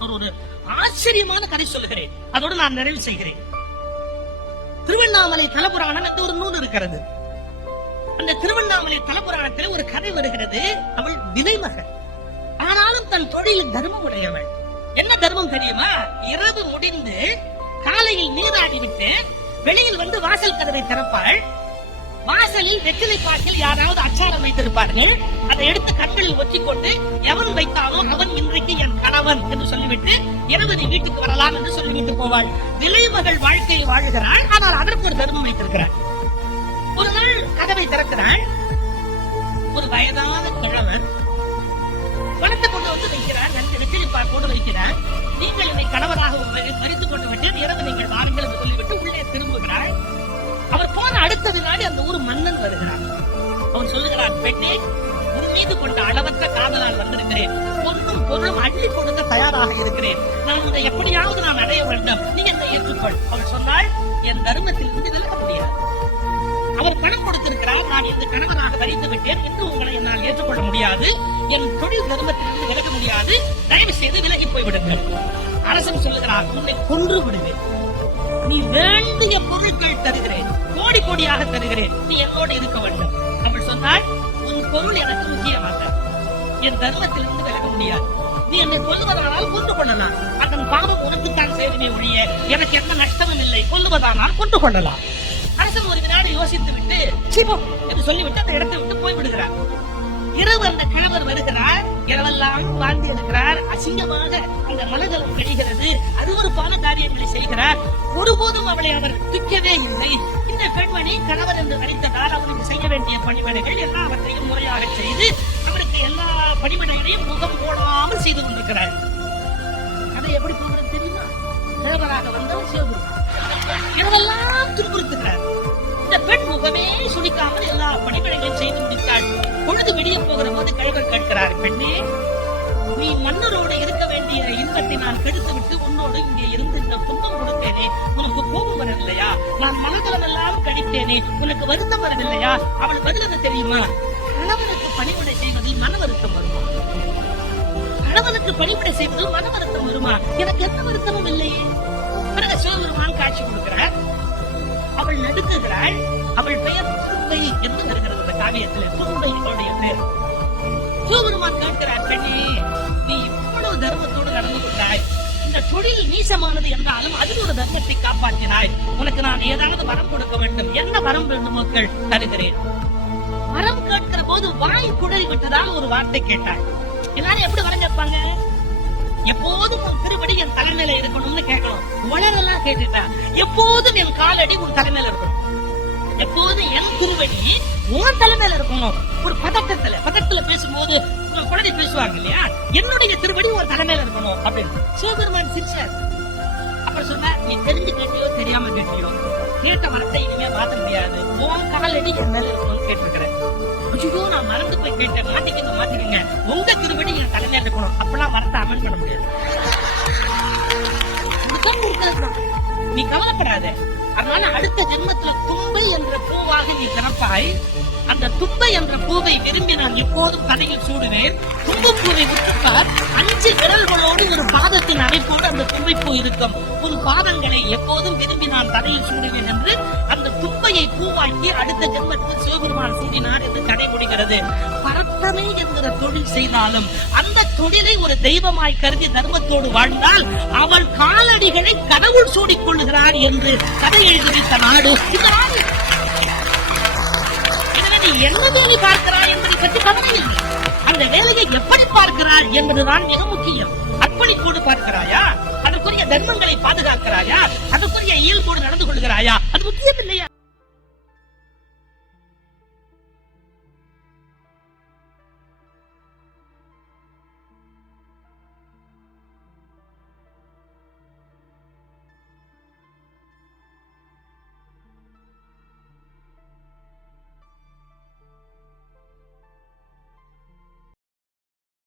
ஒரு ஒரு ஆச்சரியமான கதை சொல்லுகிறேன். அதோடு நான் நிறைவு செய்கிறேன். திருவண்ணாமலை தலபுராணம் என்று ஒரு நூல் இருக்கிறது. அந்த திருவண்ணாமலை தலபுராணத்தில் ஒரு கதை வருகிறது. அவள் விலைமகள் ஆனாலும் தன் தொழில் தர்மம் உடையவள். என்ன தர்மம் தெரியுமா? இரவு முடிந்து காலையில் நீராடிவிட்டு வெளியில் வந்து வாசல் கதவை திறப்பாள். வாசலில் வெற்றிலை பாட்டில் யாராவது அச்சாரம் வைத்திருப்பார்கள். அதை எடுத்து கண்களில் ஒற்றிக்கொண்டு எவன் வைத்தாலும் அவன் இன்றைக்கு என் கணவன் என்று சொல்லிவிட்டு இரவு வீட்டுக்கு வரலாம் என்று சொல்லிவிட்டு போவாள். விலைமகள் வாழ்க்கையை வாழுகிறாள். ஆனால் அதற்கு ஒரு தர்மம் வைத்திருக்கிறாள். ஒரு நாள் கதவை திறக்கிறாள். ஒரு வயதான கிழவன் பணத்தை கொண்டு வந்து வைக்கிறார். நன்றி. வெற்றிலை பாட்டோடு வைக்கிறார். நீங்கள் இதை கணவராக மறித்து கொண்டு மீது கொண்ட அளவற்ற காதலால் வந்திருக்கிறேன். பொருளும் பொருளும் அள்ளி கொடுக்க தயாராக இருக்கிறேன். நான் உன்னை எப்படியாவது நான் அடைய வேண்டும். நீ என்னை ஏற்றுக்கொள். அவள் சொன்னால் என் தர்மத்தில் இருந்து விலக முடியாது அவர் பணம் கொடுத்திருக்கிறார். நான் இந்த கணவனாக வரித்து விட்டேன் என்று உங்களை என்னால் ஏற்றுக்கொள்ள முடியாது. என் தொழில் தர்மத்திலிருந்து விலக முடியாது. தயவு செய்து விலகி போய்விடுங்கள். அரசன் சொல்லுகிறார் உன்னை கொன்று விடுவேன். நீ வேண்டிய பொருட்கள் தருகிறேன். கோடி கோடியாக தருகிறேன். நீ என்னோடு இருக்க வேண்டும். அவள் சொன்னால் உன் பொருள் எனக்கு என் தர்மத்திலிருந்து விலக முடியாது. நீ என்னை கொல்லுவதானால் கொண்டு கொள்ளலாம் அதன் பாவம் உனக்குத்தான் சேருமே ஒழிய எனக்கு எந்த நஷ்டமும் இல்லை. கொல்லுவதானால் கொண்டு கொள்ளலாம் அரசன் ஒரு வினாடி யோசித்து விட்டு "சீ, என்று சொல்லிவிட்டு அந்த இடத்தை விட்டு போய் விடுகிறார் இரவு அந்த கணவர் வருகிறார். இரவெல்லாம் வாழ்ந்து இருக்கிறார். அசிங்கமாக அந்த மனதளம் கழிகிறது அருவருப்பான காரியங்களை செய்கிறார். ஒருபோதும் அவளை அவர் துக்கவே இல்லை. பெண்மணி கணவர் என்று நினைத்ததால் அவனுக்கு செய்ய வேண்டிய பணிவிடைகள் எல்லாவற்றையும் முறையாக செய்து அவருக்கு எல்லா பணிவிடைகளையும் முகம் போடாமல் செய்து கொண்டிருக்கிறார். அதை எப்படி போகிறது தெரியுமா? தேவராக வந்தவர் சிவபெருமான். இரவெல்லாம் துன்புறுத்துகிறார். இந்த பெண் முகமே சுளிக்காமல் எல்லா பணிவிடைகளையும் செய்து முடித்தாள் பொழுது விடிய போகிற போது கைகள் கேட்கிறார் பெண்ணே நீ மன்னரோடு இருக்க வேண்டிய இன்பத்தை நான் கெடுத்து விட்டு உன்னோடு இங்கே இருந்து இந்த துன்பம் கொடுத்தேனே. உனக்கு கோபம் வரவில்லையா? நான் விட்டேனே உனக்கு வருத்தம் வரவில்லையா அவள் பதில் அது தெரியுமா? கணவனுக்கு பணிவிடை செய்வதில் மன வருத்தம் வருமா? கணவனுக்கு பணிவிடை செய்வதில் மன வருத்தம் வருமா? எனக்கு எந்த வருத்தமும் இல்லையே பிறகு சிவபெருமான் காட்சி கொடுக்கிறார். அவள் நடுக்குகிறாள் அவள் பெயர் தும்பை என்று வருகிறது இந்த காவியத்தில். தும்பை அவளுடைய பெயர். சிவபெருமான் கேட்கிறார் பெண்ணே நீ இவ்வளவு தர்மத்தோடு நடந்து கொண்டாய். தொழில் நீசமானது என்றாலும் அதில் ஒரு தர்மத்தை காப்பாற்றினாய். உனக்கு நான் ஏதாவது வரம் கொடுக்க வேண்டும். என்ன வரம் வேண்டும் மக்கள் தருகிறேன். வரம் கேட்கிற போது வாய் குடை விட்டதால் ஒரு வார்த்தை கேட்டாள் எல்லாரும் எப்படி வரம் கேட்பாங்க? எப்போதும் உன் திருவடி என் தலைமையில இருக்கணும்னு கேட்கணும். உலரெல்லாம் கேட்டுட்டா. எப்போதும் என் காலடி உன் தலைமையில இருக்கணும். எப்போதும் என் திருவடி உன் தலைமையில இருக்கணும். ஒரு பதட்டத்துல பதட்டத்துல பேசும்போது உங்க குழந்தை பேசுவாங்க இல்லையா? என்னுடைய திருவடி ஒரு தலைமையில இருக்கணும் அப்படின்னு. சிவபெருமான் சிரிச்சார். அப்புறம் சொன்னா நீ தெரிஞ்சு கேட்டியோ தெரியாம கேட்டியோ? கேட்ட வரத்தை இனிமே மாத்த முடியாது. உன் காலடி என்ன மேல இருக்கணும்னு கேட்டிருக்கிறேன். ஐயோ நான் மறந்து போய் கேட்டேன். மாத்திக்கங்க மாத்திக்கங்க உங்க திருவடி என் தலைமையில இருக்கணும். அப்பெல்லாம் வரத்தை அமன் பண்ண முடியாது. நீ கவலைப்படாத. அதனால அடுத்த ஜென்மத்துல தும்பல் என்ற பூவாக நீ பிறப்பாய். அந்த தும்பை என்ற பூவை விரும்பி நான் எப்போதும் கதையில் சூடுவேன். தும்பு பூவை விட்டுப்பார். அஞ்சு விரல்களோடு ஒரு பாதத்தின் அமைப்போடு அந்த தும்பை பூ இருக்கும். உன் பாதங்களை எப்போதும் விரும்பி நான் தலையில் சூடுவேன் என்று அந்த தும்பையை பூவாக்கி அடுத்த ஜென்மத்தில் சிவபெருமான் சூடினார் என்று கதை முடிகிறது பரத்தனை என்கிற தொழில் செய்தாலும் அந்த தொழிலை ஒரு தெய்வமாய் கருதி தர்மத்தோடு வாழ்ந்தால் அவள் காலடிகளை கடவுள் சூடிக் கொள்ளுகிறார் என்று கதை எழுதி வைத்த நாடு. இந்த நாடு எனவே நீ பார்க்கிறாய் என்பதை பற்றி கவலை இல்லை அந்த வேலையை எப்படி பார்க்கிறாள் என்பதுதான் மிக முக்கியம். அர்ப்பணிப்போடு பார்க்கிறாயா? அதற்குரிய தர்மங்களை பாதுகாக்கிறாயா? அதற்குரிய இயல்போடு நடந்து கொள்கிறாயா? அது முக்கியம் இல்லையா